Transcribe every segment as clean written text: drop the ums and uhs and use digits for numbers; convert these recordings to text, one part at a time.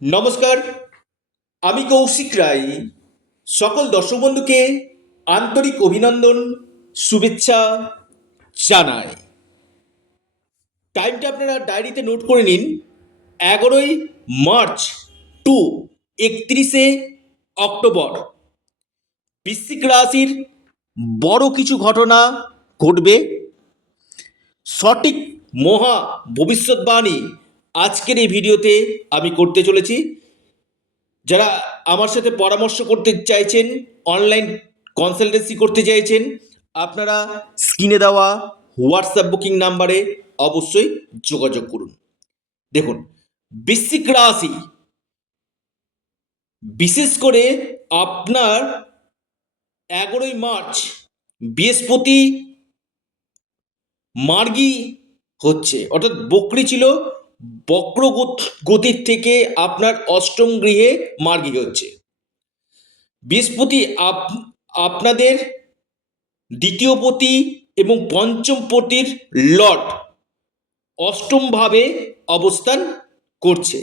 নমস্কার, আমি কৌশিক রায়। সকল দর্শক বন্ধুকে আন্তরিক অভিনন্দন, শুভেচ্ছা জানাই। টাইমটা আপনারা ডায়েরিতে নোট করে নিন। 11ই মার্চ টু 31শে অক্টোবর বৃশ্চিক রাশির বড় কিছু ঘটনা ঘটবে। সঠিক মহা ভবিষ্যৎবাণী আজকের এই ভিডিওতে আমি করতে চলেছি। যারা আমার সাথে পরামর্শ করতে চাইছেন, অনলাইন কনসালটেন্সি করতে চাইছেন, আপনারা স্ক্রিনে দেওয়া হোয়াটসঅ্যাপ বুকিং নাম্বারে অবশ্যই যোগাযোগ করুন। দেখুন, বৃশ্চিক রাশি, বিশেষ করে আপনার 11ই মার্চ বৃহস্পতি মার্গী হচ্ছে, অর্থাৎ বক্রী ছিল, বক্র গতির থেকে আপনার অষ্টম গৃহে মার্গী হচ্ছে। বৃহস্পতি আপনাদের দ্বিতীয় পতি এবং পঞ্চম পতির লর্ড অষ্টমভাবে অবস্থান করছে।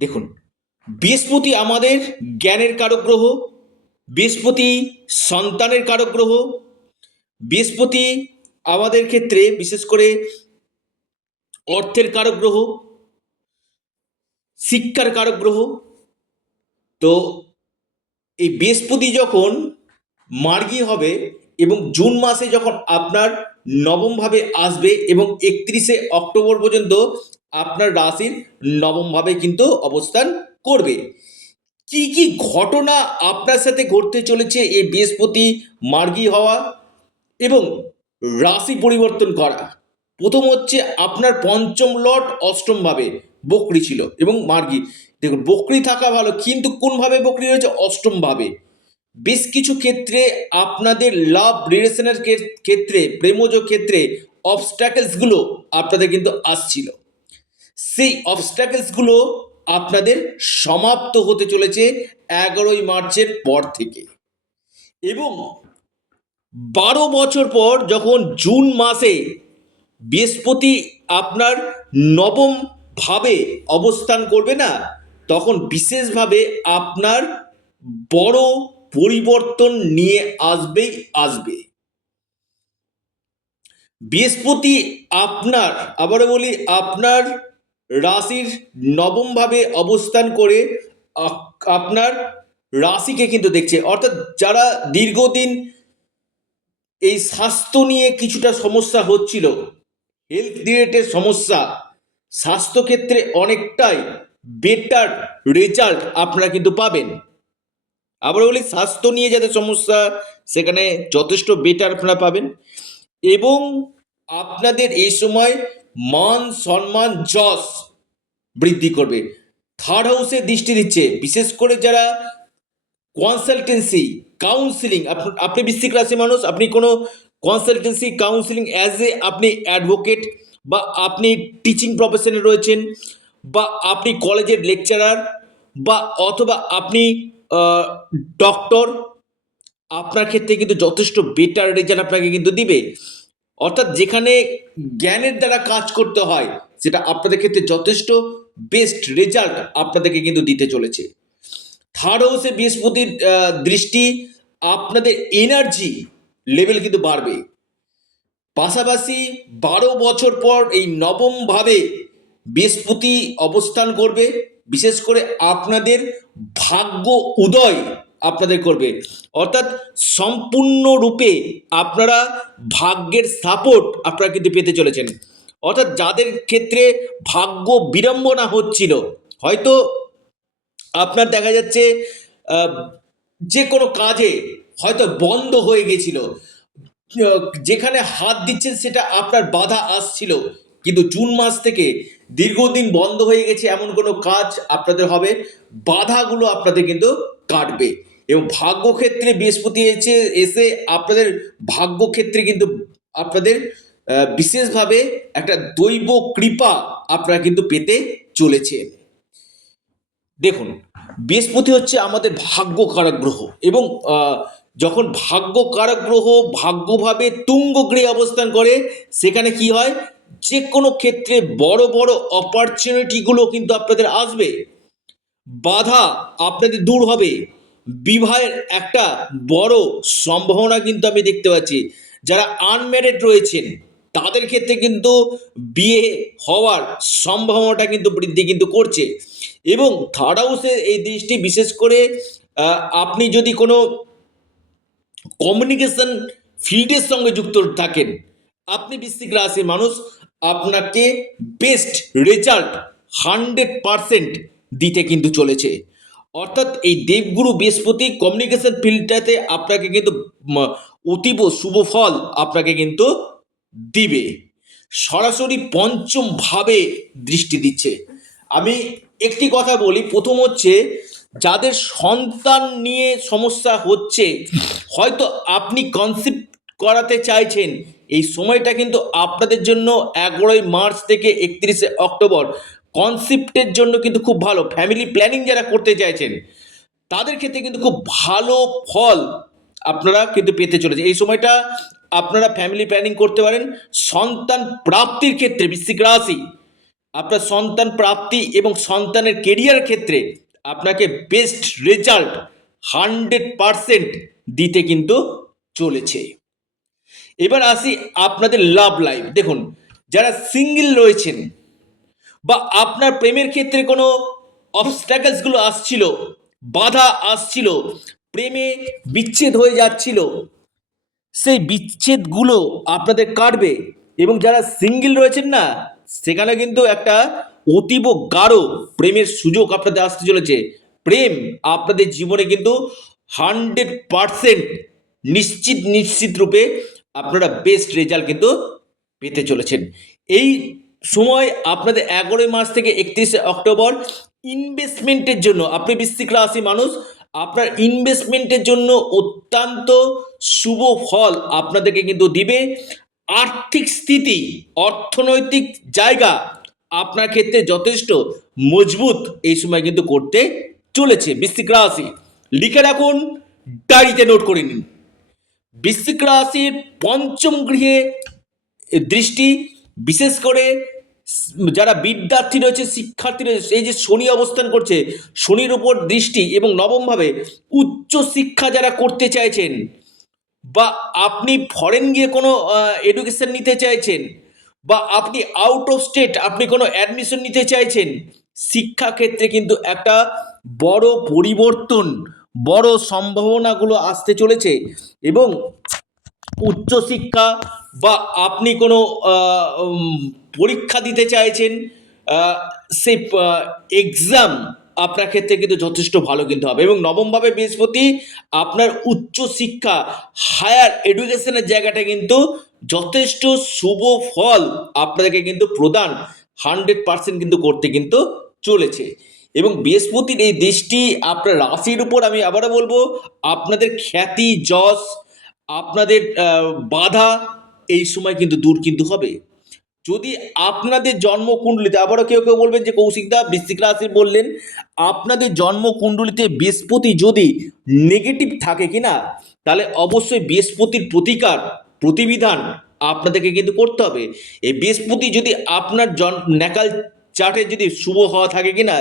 দেখুন, বৃহস্পতি আমাদের জ্ঞানের কারক গ্রহ, বৃহস্পতি সন্তানের কারক গ্রহ, বৃহস্পতি আমাদের ক্ষেত্রে বিশেষ করে অর্থের কারক গ্রহ, শিক্ষার কারক গ্রহ। তো এই বৃহস্পতি যখন মার্গী হবে এবং জুন মাসে যখন আপনার নবমভাবে আসবে এবং 31শে অক্টোবর পর্যন্ত আপনার রাশির নবমভাবে কিন্তু অবস্থান করবে। কি কি ঘটনা আপনার সাথে ঘটতে চলেছে এই বৃহস্পতি মার্গী হওয়া এবং রাশি পরিবর্তন করা? প্রথম হচ্ছে, আপনার পঞ্চম লর্ড অষ্টমভাবে বক্রী ছিল এবং মার্গী। দেখুন, বক্রী থাকা ভালো, কিন্তু কোনভাবে বক্রী রয়েছে? অষ্টমভাবে। বেশ কিছু ক্ষেত্রে আপনাদের লাভ রিলেশনের ক্ষেত্রে, প্রেমজ ক্ষেত্রে অবস্ট্যাকলসগুলো আপনাদের কিন্তু আসছিল। সেই অবস্ট্যাকলসগুলো আপনাদের সমাপ্ত হতে চলেছে 11ই মার্চের পর থেকে। এবং 12 বছর পর যখন জুন মাসে বৃহস্পতি আপনার নবম ভাবে অবস্থান করবে না, তখন বিশেষভাবে আপনার বড় পরিবর্তন নিয়ে আসবেই আসবে। বৃহস্পতি আপনার, আবারও বলি, আপনার রাশির নবমভাবে অবস্থান করে আপনার রাশিকে কিন্তু দেখছে। অর্থাৎ যারা দীর্ঘদিন এই স্বাস্থ্য নিয়ে কিছুটা সমস্যা হচ্ছিল, হেলথ রিলেটেড সমস্যা, স্বাস্থ্যক্ষেত্রে অনেকটাই বেটার রেজাল্ট আপনারা কিন্তু পাবেন। আবার বলি, স্বাস্থ্য নিয়ে যাদের সমস্যা সেখানে যথেষ্ট বেটার আপনারা পাবেন। এবং আপনাদের এই সময় মান সম্মান যশ বৃদ্ধি করবে। থার্ড হাউসে দৃষ্টি দিচ্ছে, বিশেষ করে যারা কনসালটেন্সি কাউন্সিলিং, আপনি বৃশ্চিক রাশি মানুষ, আপনি কোনো কনসালটেন্সি কাউন্সিলিং অ্যাজ এ আপনি অ্যাডভোকেট, বা আপনি টিচিং প্রফেশনে রয়েছেন, বা আপনি কলেজের লেকচারার, বা অথবা আপনি ডক্টর, আপনার ক্ষেত্রে কিন্তু যথেষ্ট বেটার রেজাল্ট আপনাকে কিন্তু দিবে। অর্থাৎ যেখানে জ্ঞানের দ্বারা কাজ করতে হয়, সেটা আপনাদের ক্ষেত্রে যথেষ্ট বেস্ট রেজাল্ট আপনাদেরকে কিন্তু দিতে চলেছে। থার্ড হাউসে বৃহস্পতির দৃষ্টি, আপনাদের এনার্জি লেভেল কিন্তু বাড়বে। পাশাপাশি 12 বছর পর এই নবমভাবে বৃহস্পতি অবস্থান করবে, বিশেষ করে আপনাদের ভাগ্য উদয় আপনাদের করবে। অর্থাৎ সম্পূর্ণরূপে আপনারা ভাগ্যের সাপোর্ট আপনারা কিন্তু পেতে চলেছেন। অর্থাৎ যাদের ক্ষেত্রে ভাগ্য বিড়ম্বনা হচ্ছিল, হয়তো আপনার দেখা যাচ্ছে যে কোনো কাজে হয়তো বন্ধ হয়ে গেছিল, যেখানে হাত দিচ্ছেন সেটা আপনার বাধা আসছিল, কিন্তু জুন মাস থেকে দীর্ঘদিন বন্ধ হয়ে গেছে এমন কোনো কাজ আপনাদের হবে, বাধাগুলো আপনাদের কিন্তু কাটবে। এবং ভাগ্যক্ষেত্রে বৃহস্পতি এসে আপনাদের ভাগ্যক্ষেত্রে কিন্তু আপনাদের বিশেষভাবে একটা দৈব কৃপা আপনারা কিন্তু পেতে চলেছে। দেখুন, বৃহস্পতি হচ্ছে আমাদের ভাগ্যকারক গ্রহ, এবং যখন ভাগ্যকারক গ্রহ ভাগ্যভাবে তুঙ্গ গৃহে অবস্থান করে, সেখানে কি হয়, যে কোনো ক্ষেত্রে বড় বড় অপরচুনিটিগুলো কিন্তু আপনাদের আসবে। বাধা আপনাদের দূর হবে, বিবাহের একটা বড় সম্ভাবনা কিন্তু আমি দেখতে পাচ্ছি। যারা আনম্যারিড রয়েছেন তাদের ক্ষেত্রে কিন্তু বিয়ে হওয়ার সম্ভাবনাটা কিন্তু বৃদ্ধি কিন্তু করছে। এবং থার্ড হাউসের এই দৃষ্টি বিশেষ করে আপনি যদি কোনো কমিউনিকেশন ফিল্ডের সঙ্গে যুক্ত থাকেন, আপনি বৃশ্চিক রাশির মানুষ, আপনাকে বেস্ট রেজাল্ট 100% দিতে কিন্তু চলেছে। অর্থাৎ এই দেবগুরু বৃহস্পতি কমিউনিকেশন ফিল্ডটাতে আপনাকে কিন্তু অতীব শুভ ফল আপনাকে কিন্তু দিবে। সরাসরি পঞ্চম ভাবে দৃষ্টি দিচ্ছে। আমি একটি কথা বলি, প্রথম হচ্ছে যাদের সন্তান নিয়ে সমস্যা হচ্ছে, হয়তো আপনি কনসেপ্ট করাতে চাইছেন, এই সময়টা কিন্তু আপনাদের জন্য 11 মার্চ থেকে 31 অক্টোবর কনসেপ্টের জন্য কিন্তু খুব ভালো। ফ্যামিলি প্ল্যানিং যারা করতে চাইছেন তাদের ক্ষেত্রে কিন্তু খুব ভালো ফল আপনারা কিন্তু পেতে চলেছে। এই সময়টা আপনারা ফ্যামিলি প্ল্যানিং করতে পারেন। সন্তান প্রাপ্তির ক্ষেত্রে বৃশ্চিক রাশি, আপনার সন্তান প্রাপ্তি এবং সন্তানের কেরিয়ার ক্ষেত্রে আপনাকে বেস্ট রেজাল্ট 100% দিতে কিন্তু চলেছে। এবার আসি আপনাদের লাভ লাইফ। দেখুন, যারা সিঙ্গেল রয়েছেন বা আপনার প্রেমের ক্ষেত্রে কোনো অবস্ট্যাকলসগুলো আসছিল, বাধা আসছিল, প্রেমে বিচ্ছেদ হয়ে যাচ্ছিল, সেই বিচ্ছেদগুলো আপনাদের কাটবে। এবং যারা সিঙ্গেল রয়েছেন না, সেখানে কিন্তু একটা অতীব গাঢ় প্রেমের সুযোগ আপনাদের আসতে চলেছে। প্রেম আপনাদের জীবনে কিন্তু 100% নিশ্চিত রূপে আপনারা বেস্ট রেজাল্ট কিন্তু পেতে চলেছেন। এই সময় আপনাদের 11 মার্চ থেকে 31 অক্টোবর ইনভেস্টমেন্টের জন্য, আপনি বৃশ্চিক রাশি মানুষ, আপনার ইনভেস্টমেন্টের জন্য অত্যন্ত শুভ ফল আপনাদেরকে কিন্তু দিবে। আর্থিক স্থিতি, অর্থনৈতিক জায়গা আপনার ক্ষেত্রে যথেষ্ট মজবুত এই সময় কিন্তু করতে চলেছে। বৃশ্চিক রাশি লিখে রাখুন, ডায়েরিতে নোট করে নিন। বৃশ্চিক রাশির পঞ্চম গৃহে দৃষ্টি, বিশেষ করে যারা বিদ্যার্থী রয়েছে, শিক্ষার্থী রয়েছে, এই যে শনি অবস্থান করছে, শনির উপর দৃষ্টি, এবং নবমভাবে উচ্চ শিক্ষা যারা করতে চাইছেন, বা আপনি ফরেন গিয়ে কোনো এডুকেশন নিতে চাইছেন, বা আপনি আউট অফ স্টেট আপনি কোনো অ্যাডমিশন নিতে চাইছেন, শিক্ষাক্ষেত্রে কিন্তু একটা বড় পরিবর্তন, বড় সম্ভাবনাগুলো আসতে চলেছে। এবং উচ্চশিক্ষা বা আপনি কোনো পরীক্ষা দিতে চাইছেন, সেই এক্সাম আপনার ক্ষেত্রে কিন্তু যথেষ্ট ভালো কিন্তু হবে। এবং নবমভাবে বৃহস্পতি আপনার উচ্চশিক্ষা, হায়ার এডুকেশনের জায়গাটা কিন্তু যথেষ্ট শুভ ফল আপনাদেরকে কিন্তু প্রদান 100% কিন্তু করতে কিন্তু চলেছে। এবং বৃহস্পতির এই দৃষ্টি আপনার রাশির উপর, আমি আবারও বলবো, আপনাদের খ্যাতি, যশ, আপনাদের বাধা এই সময় কিন্তু দূর কিন্তু হবে। যদি আপনাদের জন্মকুণ্ডলিতে, আবারও কেউ বলবেন যে কৌশিকদা বৃশ্চিক রাশি বললেন, আপনাদের জন্মকুণ্ডলিতে বৃহস্পতি যদি নেগেটিভ থাকে কিনা, তাহলে অবশ্যই বৃহস্পতির প্রতিবিধান আপনাদেরকে কিন্তু করতে হবে। এই বৃহস্পতি যদি আপনার ন্যাকাল চার্টে যদি শুভ হওয়া থাকে কিনা,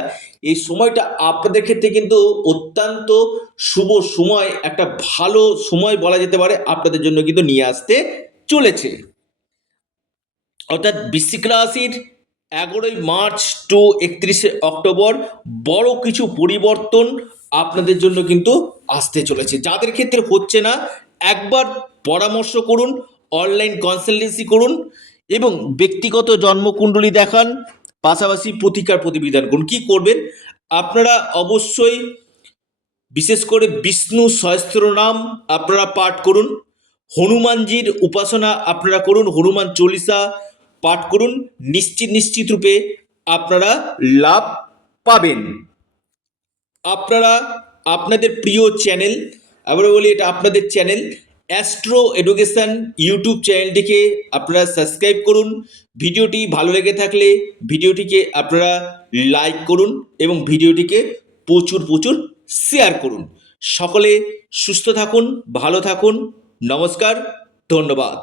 এই সময়টা আপনাদের ক্ষেত্রে কিন্তু অত্যন্ত শুভ সময়, একটা ভালো সময় বলা যেতে পারে আপনাদের জন্য কিন্তু নিয়ে আসতে চলেছে। অর্থাৎ বৃশ্চিক রাশির 11 মার্চ টু 31 অক্টোবর বড় কিছু পরিবর্তন আপনাদের জন্য কিন্তু আসতে চলেছে। যাদের ক্ষেত্রে হচ্ছে না, একবার পরামর্শ করুন, অনলাইন কনসালটেন্সি করুন এবং ব্যক্তিগত জন্মকুণ্ডলী দেখান, পাশাপাশি প্রতিবিধান করুন। কী করবেন আপনারা? অবশ্যই বিশেষ করে বিষ্ণু সহস্রনাম আপনারা পাঠ করুন, হনুমানজির উপাসনা আপনারা করুন, হনুমান চল্লিশা পাঠ করুন, নিশ্চিত রূপে আপনারা লাভ পাবেন। আপনারা আপনাদের প্রিয় চ্যানেল, আবার বলি এটা আপনাদের চ্যানেল অ্যাস্ট্রো এডুকেশন ইউটিউব চ্যানেলটিকে আপনারা সাবস্ক্রাইব করুন। ভিডিওটি ভালো লেগে থাকলে ভিডিওটিকে আপনারা লাইক করুন এবং ভিডিওটিকে প্রচুর শেয়ার করুন। সকলে সুস্থ থাকুন, ভালো থাকুন, নমস্কার, ধন্যবাদ।